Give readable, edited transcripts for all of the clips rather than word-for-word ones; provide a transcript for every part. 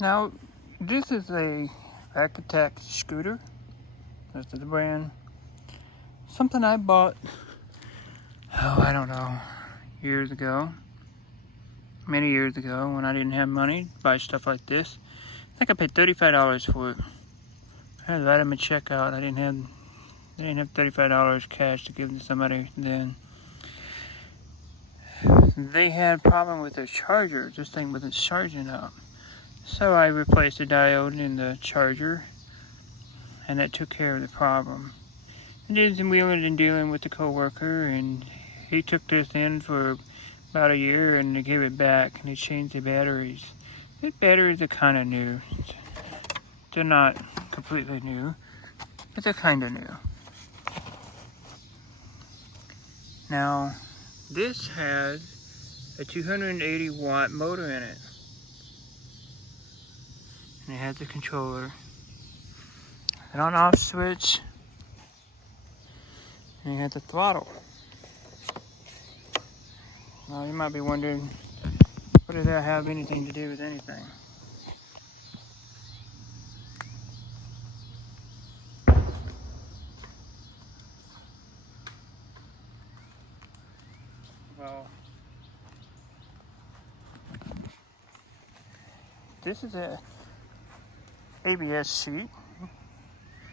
Now, this is a Fabricating scooter. That's the brand. Something I bought, I don't know, years ago. Many years ago when I didn't have money to buy stuff like this. I think I paid $35 for it. I had to write them a check out. I didn't have $35 cash to give to somebody then. They had a problem with their charger. This thing wasn't charging up. So I replaced the diode in the charger, and that took care of the problem. I did some wheeling and dealing with the coworker, and he took this in for about a year, and they gave it back, and they changed the batteries. The batteries are kind of new. They're not completely new, but they're kind of new. Now, this has a 280 watt motor in it, and it has a controller, an on-off switch, and it has a throttle. Now you might be wondering, what does that have anything to do with anything? Well, this is a ABS sheet.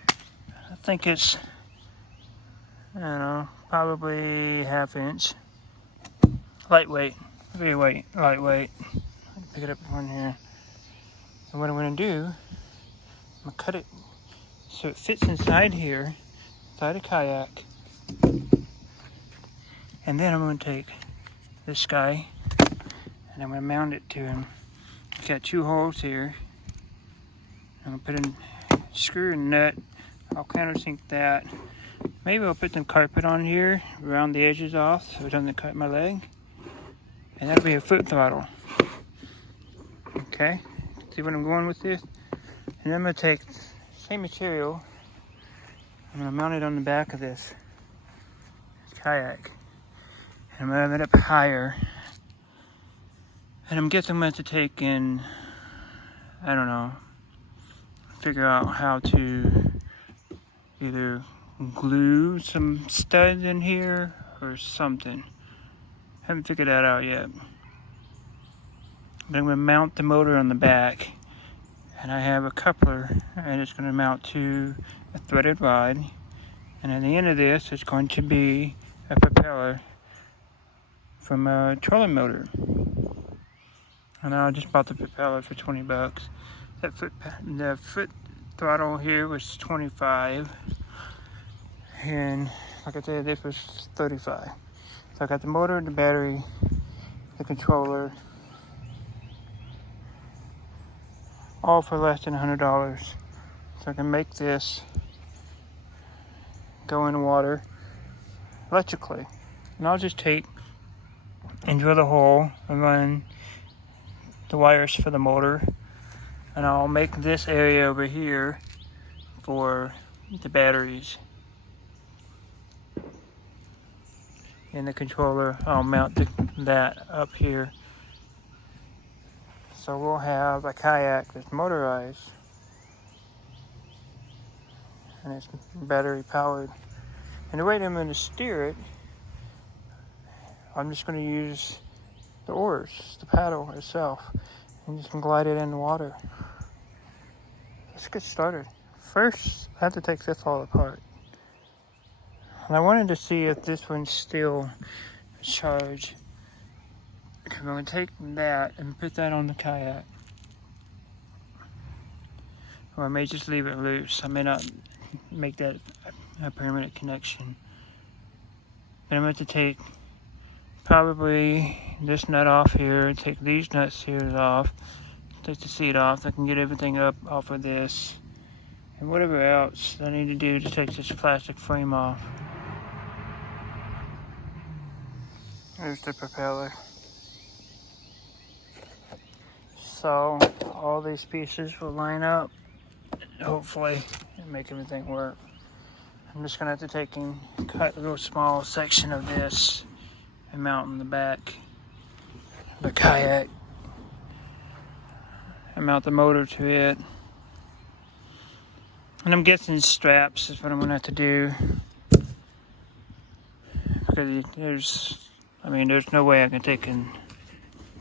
I think it's, I don't know, probably ½ inch. Lightweight, very lightweight. I can pick it up on here. And what I'm going to do, I'm going to cut it so it fits inside here, inside a kayak. And then I'm going to take this guy and I'm going to mount it to him. It's got 2 holes here. I'm going to put in a screw and nut. I'll countersink that. Maybe I'll put some carpet on here, round the edges off so it doesn't cut my leg. And that'll be a foot throttle. Okay, see what I'm going with this? And then I'm going to take the same material. I'm going to mount it on the back of this kayak. And I'm going to have it up higher. And I'm guessing I'm going to have to take in, I don't know, figure out how to either glue some studs in here or something. Haven't figured that out yet. But I'm going to mount the motor on the back, and I have a coupler, and it's going to mount to a threaded rod, and at the end of this is going to be a propeller from a trolling motor. And I just bought the propeller for $20. The foot throttle here was $25, and like I said, this was $35. So I got the motor, the battery, the controller, all for less than $100. So I can make this go in water electrically. And I'll just take and drill the hole and run the wires for the motor. And I'll make this area over here for the batteries. In the controller, I'll mount that up here. So we'll have a kayak that's motorized and it's battery powered. And the way that I'm going to steer it, I'm just going to use the oars, the paddle itself, and just glide it in the water. Let's get started. First, I have to take this all apart. And I wanted to see if this one's still charged. I'm going to take that and put that on the kayak. Or I may just leave it loose. I may not make that a permanent connection. But I'm going to take probably this nut off here, take these nuts here off, take the seat off. I can get everything up off of this. And whatever else I need to do to take this plastic frame off. There's the propeller. So all these pieces will line up, hopefully, and make everything work. I'm just gonna have to take and cut a little small section of this and mount in the back of the kayak. I mount the motor to it. And I'm guessing straps is what I'm gonna have to do. Because there's no way I can take and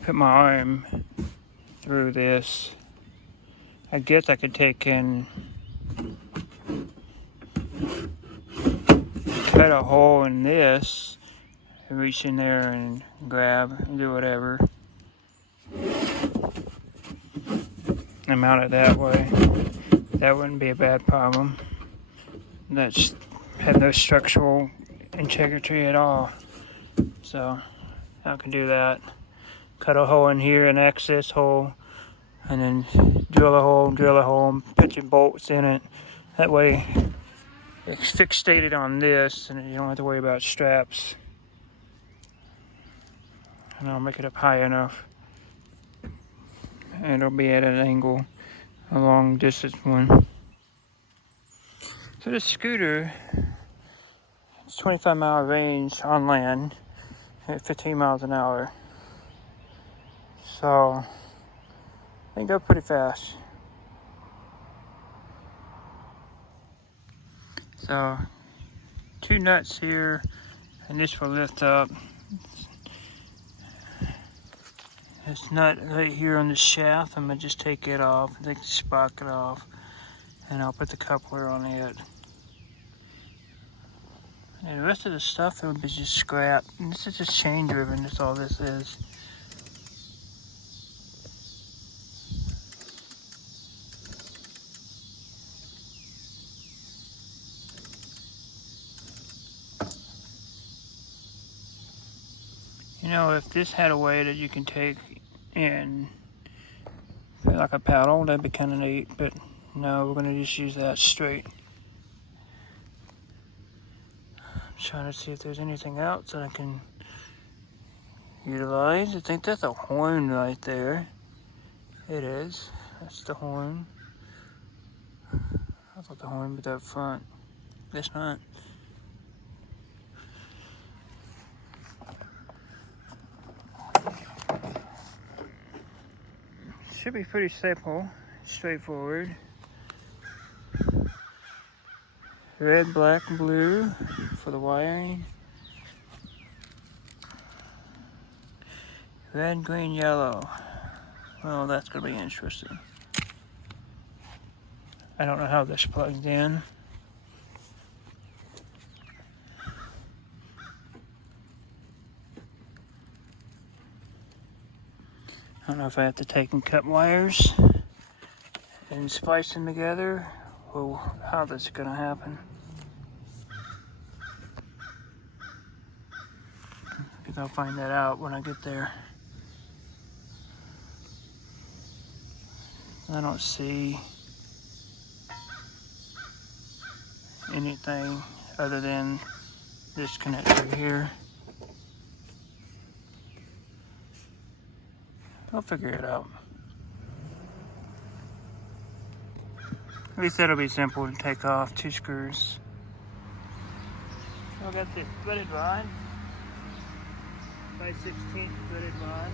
put my arm through this. I guess I could take and cut a hole in this and reach in there and grab and do whatever. And mount it that way. That wouldn't be a bad problem. That's have no structural integrity at all. So I can do that. Cut a hole in here, an access hole, and then drill a hole, and put your bolts in it. That way it's fixated on this and you don't have to worry about straps. And I'll make it up high enough. And it'll be at an angle, a long distance one. So this scooter, it's 25-mile range on land at 15 miles an hour. So they go pretty fast. So 2 nuts here, and this will lift up. This nut right here on the shaft, I'm gonna just take it off, take the sprocket off, and I'll put the coupler on it. And the rest of the stuff will be just scrap. And this is just chain driven, that's all this is. You know, if this had a way that you can take and put like a paddle, that'd be kind of neat, but no, we're gonna just use that straight. I'm trying to see if there's anything else that I can utilize. I think that's a horn right there. It is. That's the horn. I thought the horn was up front. Guess not. Should be pretty simple, straightforward. Red, black, and blue for the wiring. Red, green, yellow. Well, that's gonna be interesting. I don't know how this plugs in. I don't know if I have to take and cut wires and splice them together, or how this is gonna happen. I think I'll find that out when I get there. I don't see anything other than this connector here. I'll figure it out. At least that'll be simple to take off 2 screws. So I got this threaded rod, 5/16 threaded rod.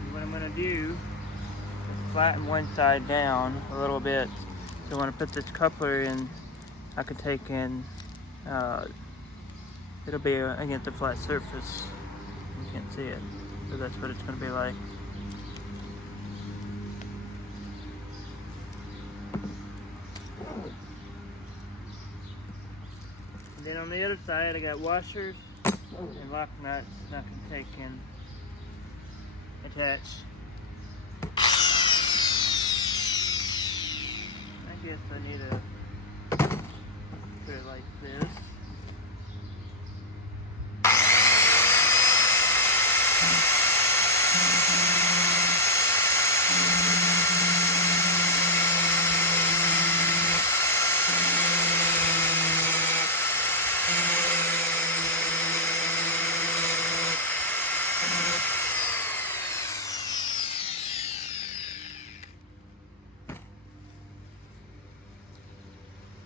And what I'm gonna do is flatten one side down a little bit. So when I put this coupler in, I can take in, it'll be against the flat surface. You can't see it. So that's what it's going to be like. And then on the other side I got washers and lock nuts that I can take and attach. I guess I need to put it like this.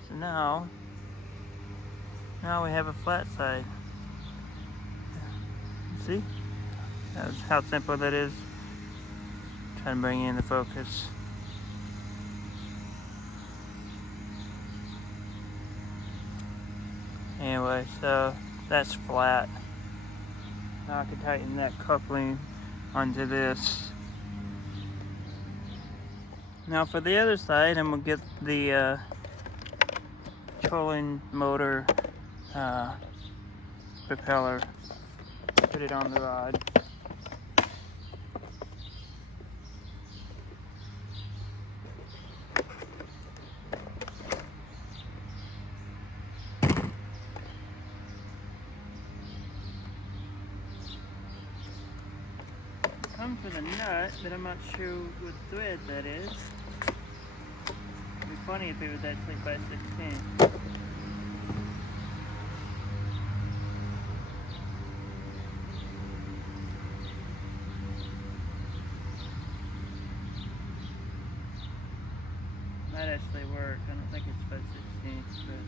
So now we have a flat side. See? That's how simple that is Trying to bring in the focus. Anyway, so that's flat. Now I can tighten that coupling onto this. Now for the other side, I'm gonna get the trolling motor propeller, put it on the rod. Comes with a nut, but I'm not sure what thread that is. It'd be funny if it was actually 5/16. Might actually work. I don't think it's 5/16, but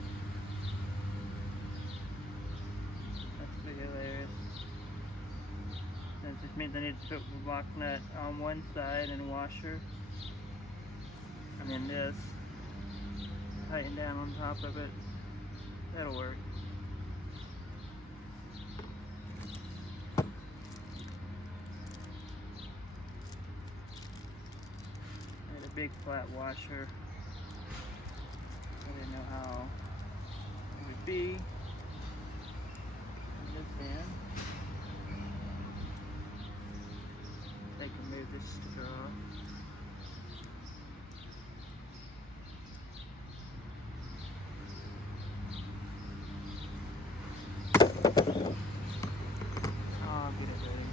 that's pretty hilarious. That just means I need to put the block nut on one side and a washer, and then this, tighten down on top of it. That'll work. I had a big flat washer. I didn't know how it would be on this end. I can move this sticker off. I'll get it ready.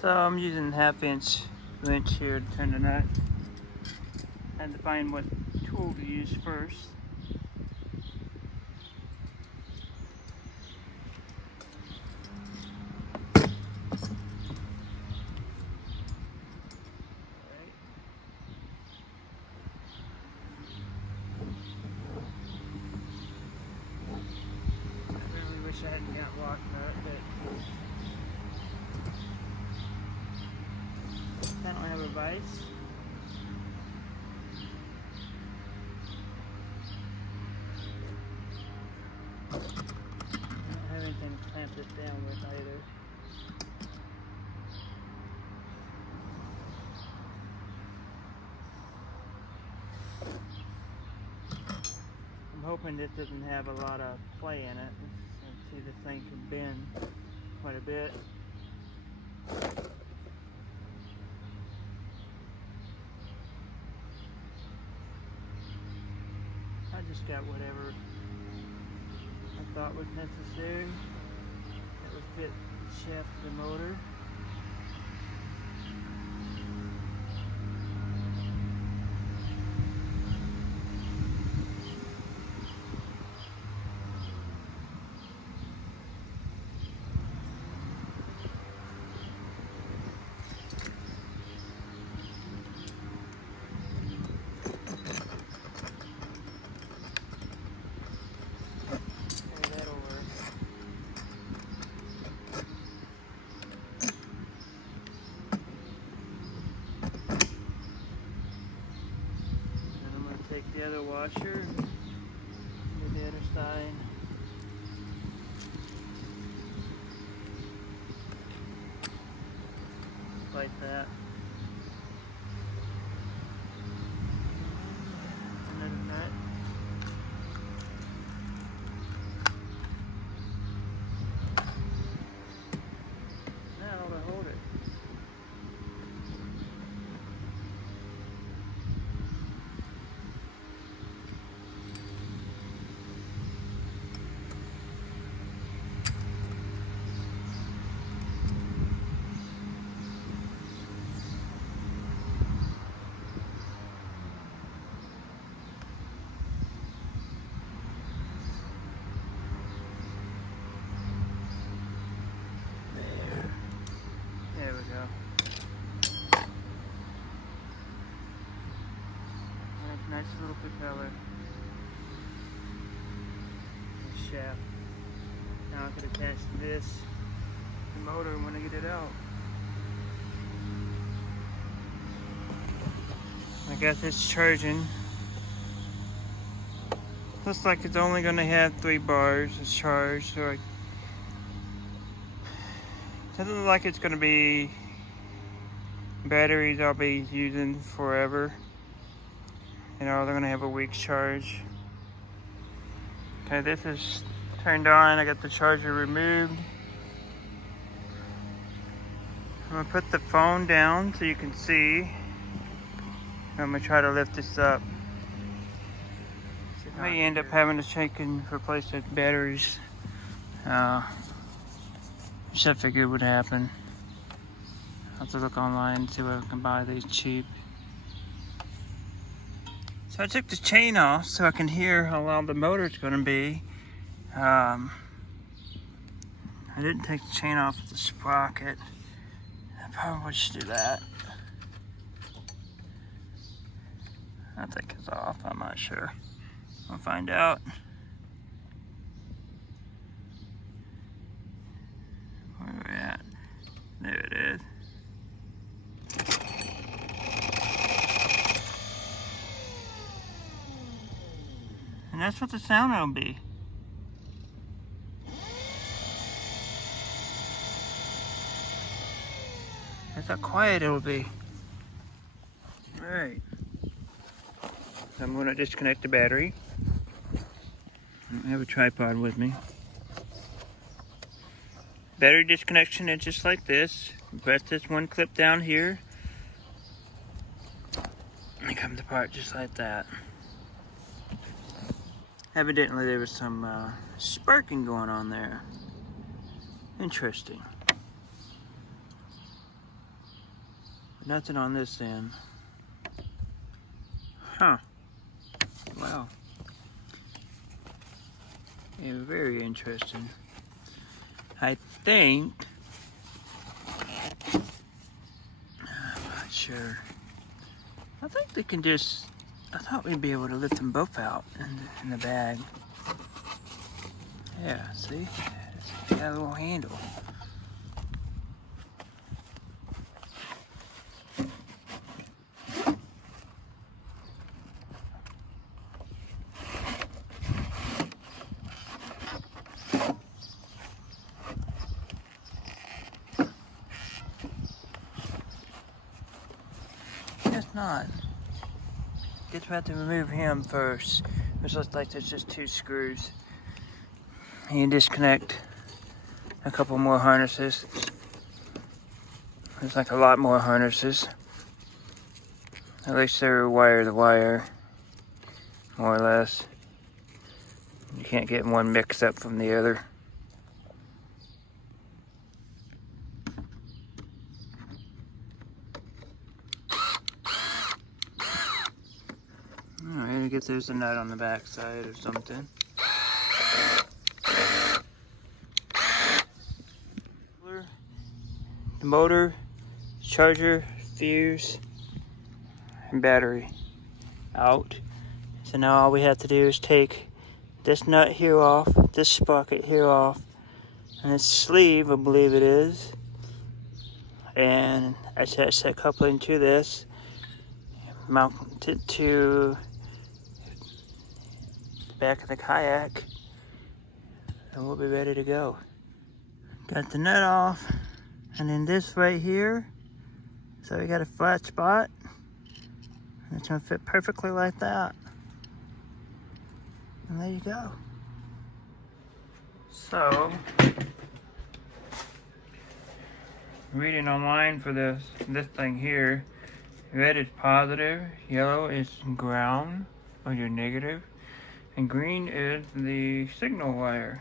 So I'm using 1/2-inch wrench here to turn the nut. I had to find what tool to use first. Wish I hadn't got lock nut, but I don't have a vise. I don't have anything to clamp it down with either. I'm hoping this doesn't have a lot of play in it. See, this thing can bend quite a bit. I just got whatever I thought was necessary that would fit the shaft of the motor. Take the other washer and do the other side. Like that. Another nut. Now to hold it. There we go. Nice little propeller. The shaft. Now I can attach this to the motor when I get it out. got this charging. Looks like it's only going to have 3 bars of charge, so it doesn't look like it's going to be batteries I'll be using forever. You know, they're going to have a week's charge. Okay, this is turned on. I got the charger removed. I'm going to put the phone down so you can see. I'm going to try to lift this up. I may end up having to check and replace the batteries. Just I figured would happen. I'll have to look online and see where I can buy these cheap. So I took the chain off so I can hear how loud the motor's going to be. I didn't take the chain off the sprocket. I probably should do that. I think it's off, I'm not sure. I'll find out. Where are we at? There it is. And that's what the sound will be. That's how quiet it will be. Alright. I'm going to disconnect the battery. I don't have a tripod with me. Battery disconnection is just like this. Press this one clip down here. And it comes apart just like that. Evidently there was some sparking going on there. Interesting. Nothing on this end. Huh. Wow. Yeah, very interesting. I think, I'm not sure. I think they can just, I thought we'd be able to lift them both out in the bag. Yeah, see? It's got a little handle. It's not. Guess we have to remove him first. It looks like there's just 2 screws. And you disconnect a couple more harnesses. There's like a lot more harnesses. At least they're wire to wire, more or less. You can't get one mixed up from the other. Alright, I guess there's a nut on the back side or something. The motor, charger, fuse, and battery out. So now all we have to do is take this nut here off, this sprocket here off, and this sleeve, I believe it is, and attach that coupling to this, mount it to the back of the kayak, and we'll be ready to go. Got the nut off, and then this right here, so we got a flat spot, and it's gonna fit perfectly like that. And there you go. So, reading online for this thing here, red is positive, yellow is ground, or your negative, and green is the signal wire.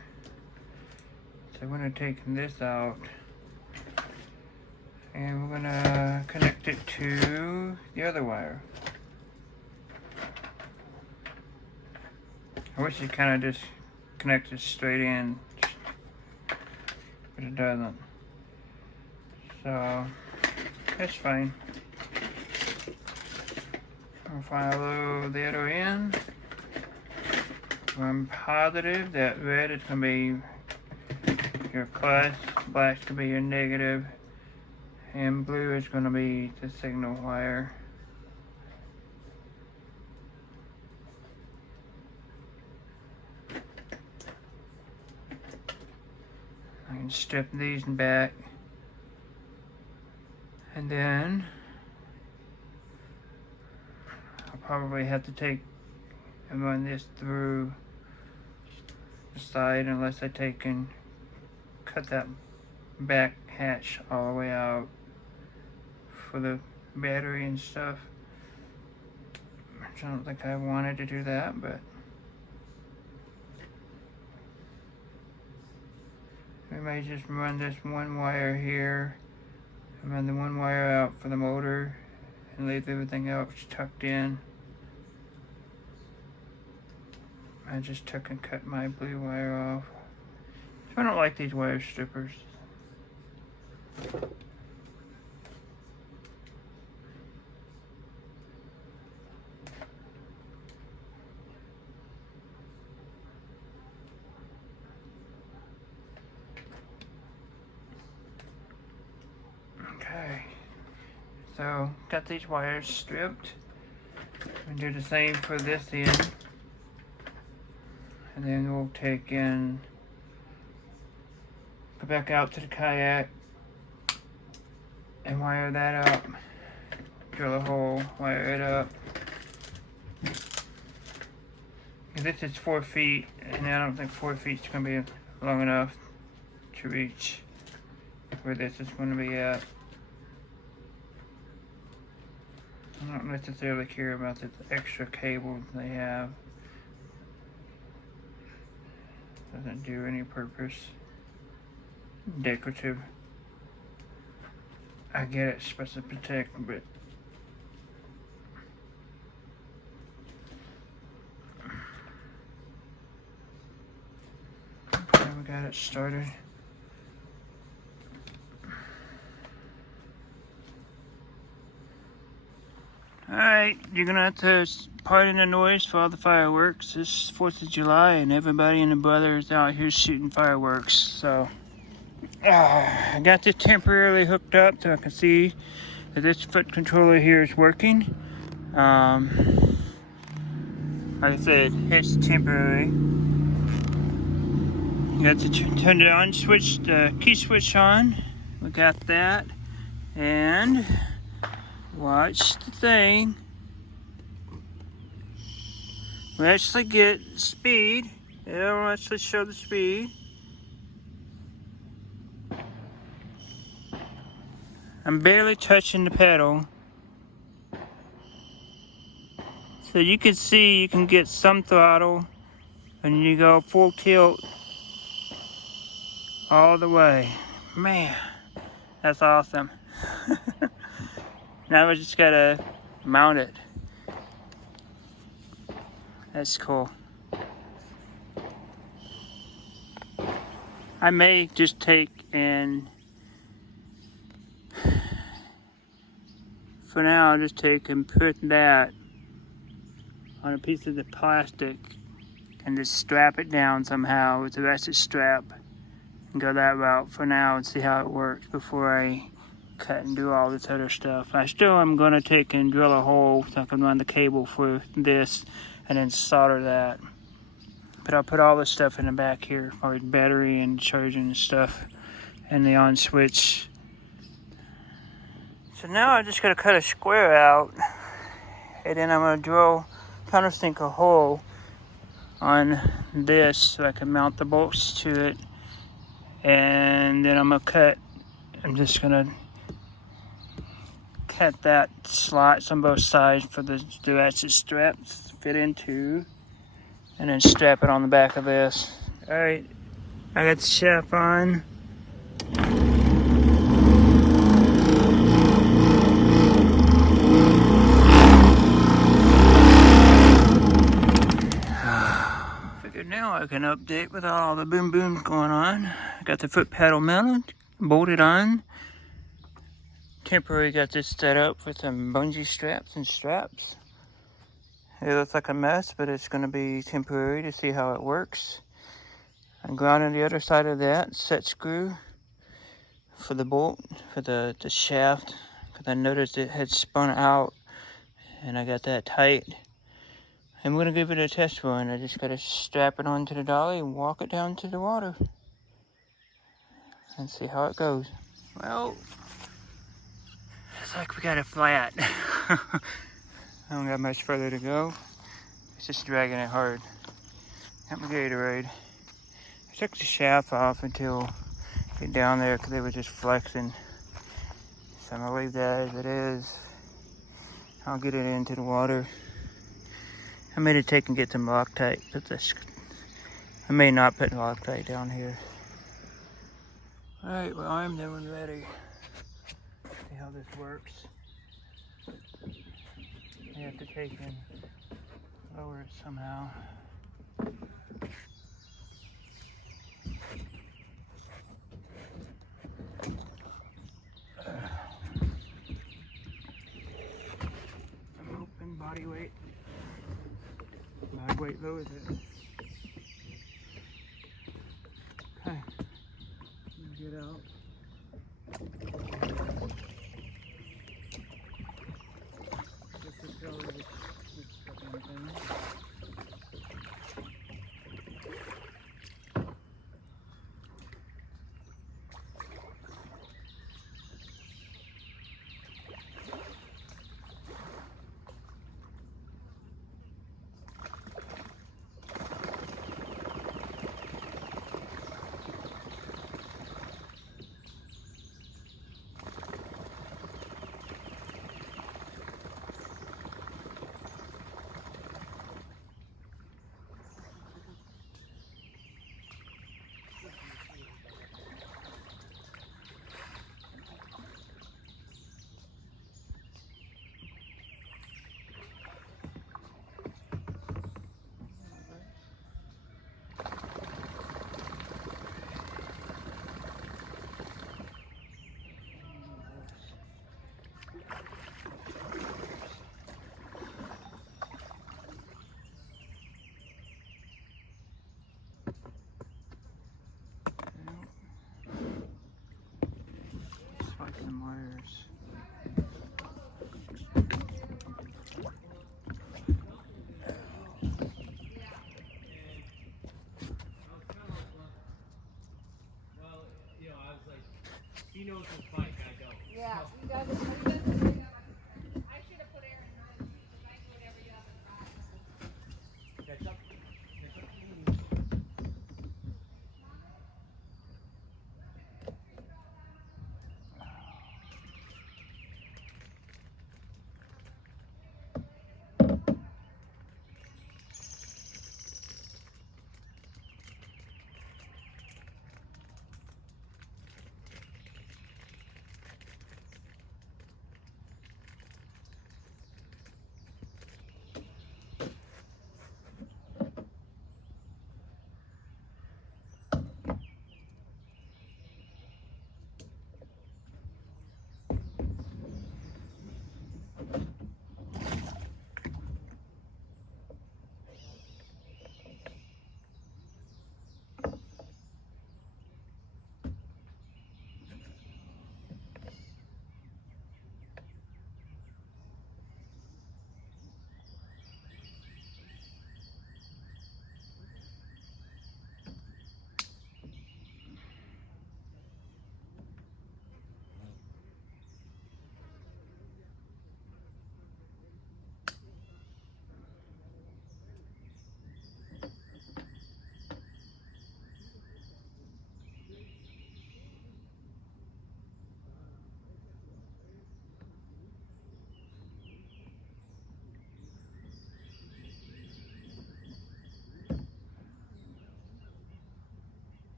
So I'm gonna take this out, and we're gonna connect it to the other wire. I wish it kind of just connected straight in, but it doesn't. So, that's fine. I'll follow the other end. I'm positive that red is going to be your plus, black is going to be your negative, and blue is going to be the signal wire. and strip these back. And then I'll probably have to take and run this through the side unless I take and cut that back hatch all the way out for the battery and stuff. I don't think I wanted to do that, but we may just run this one wire here and run the one wire out for the motor and leave everything else tucked in. I just took and cut my blue wire off. I don't like these wire strippers. Okay, so got these wires stripped. And do the same for this end. And then we'll take and go back out to the kayak and wire that up. Drill a hole, wire it up. And this is 4 feet, and I don't think 4 feet is going to be long enough to reach where this is going to be at. I don't necessarily care about the extra cable they have. Doesn't do any purpose. Decorative. I get it, supposed to protect, but okay, we got it started. Alright, you're gonna have to pardon the noise for all the fireworks. This is 4th of July and everybody and their brother is out here shooting fireworks. So, I got this temporarily hooked up so I can see that this foot controller here is working. Like I said, it's temporary. You got to turn it on, switch the key switch on. We got that. And watch the thing. We actually get speed. It'll actually show the speed. I'm barely touching the pedal. So you can see you can get some throttle and you go full tilt all the way. Man, that's awesome. Now we just gotta mount it. That's cool. I may just take and, for now, I'll just take and put that on a piece of the plastic and just strap it down somehow with the ratchet strap and go that route for now and see how it works before I cut and do all this other stuff. I still am going to take and drill a hole so I can run the cable for this and then solder that. But I'll put all this stuff in the back here, probably battery and charging and stuff, and the on switch. So now I just got to cut a square out, and then I'm going to drill, countersink a hole on this so I can mount the bolts to it. And then I'm just going to cut that slots on both sides for the ratchet straps to fit into, and then strap it on the back of this. Alright, I got the shaft on. Figured now I can update with all the boom booms going on. I got the foot pedal mounted, bolted on. Temporarily got this set up with some bungee straps and straps. It looks like a mess, but it's going to be temporary to see how it works. I'm grounding the other side of that set screw for the bolt, for the shaft, because I noticed it had spun out and I got that tight. I'm going to give it a test run. I just got to strap it onto the dolly and walk it down to the water. and see how it goes. Well, it's like we got it flat. I don't got much further to go. It's just dragging it hard. Got my Gatorade. I took the shaft off until get down there because it was just flexing. So I'm gonna leave that as it is. I'll get it into the water. I may take and get some Loctite, but I may not put Loctite down here. Alright, well I'm doing ready. See how this works. I have to take and lower it somehow. I'm hoping body weight. Body weight lowers it. Okay. Get out. Just to tell her which stuff I'm doing. Spike some wires. He knows his bike, I don't. Yeah, he does it. He does it. I should have put Aaron on because I do it every other time. Catch up.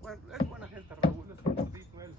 Bueno, es buena gente, Raúl, es un gordito él.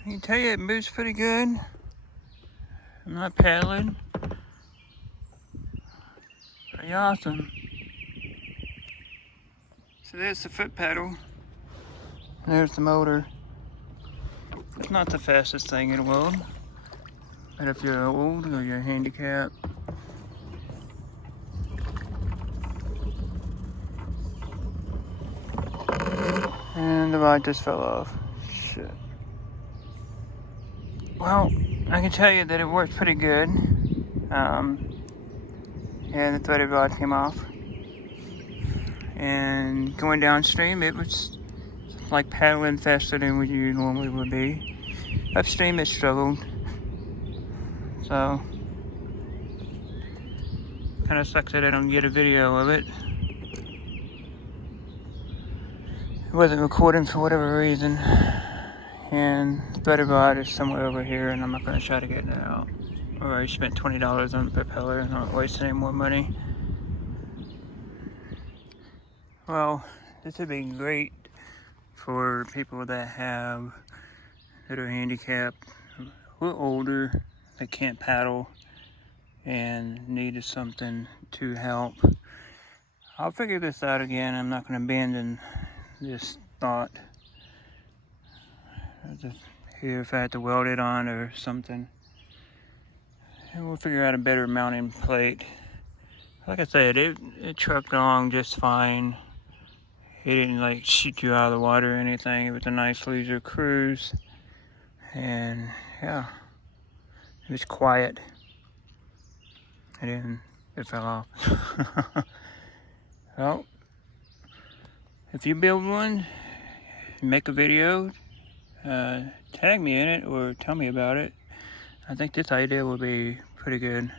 I can tell you it moves pretty good. I'm not paddling. Pretty awesome. So there's the foot pedal. There's the motor. It's not the fastest thing in the world. But if you're old or you're handicapped, and the rod just fell off. Shit. Well, I can tell you that it worked pretty good. And the threaded rod came off. And going downstream, it was like paddling faster than what you normally would be. Upstream, it struggled. So, kind of sucks that I don't get a video of it. It wasn't recording for whatever reason. And the threaded rod is somewhere over here, and I'm not going to try to get it out. I already spent $20 on the propeller, and I'm not wasting any more money. Well, this would be great for people that are handicapped, or older, that can't paddle, and needed something to help. I'll figure this out again. I'm not going to abandon this thought. I'll just hear if I have to weld it on or something. And we'll figure out a better mounting plate. Like I said, it trucked along just fine. It didn't like shoot you out of the water or anything. It was a nice leisure cruise. And yeah, it was quiet. It fell off. Well, if you build one, make a video, tag me in it or tell me about it. I think this idea will be pretty good.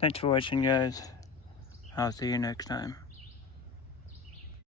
Thanks for watching, guys. I'll see you next time.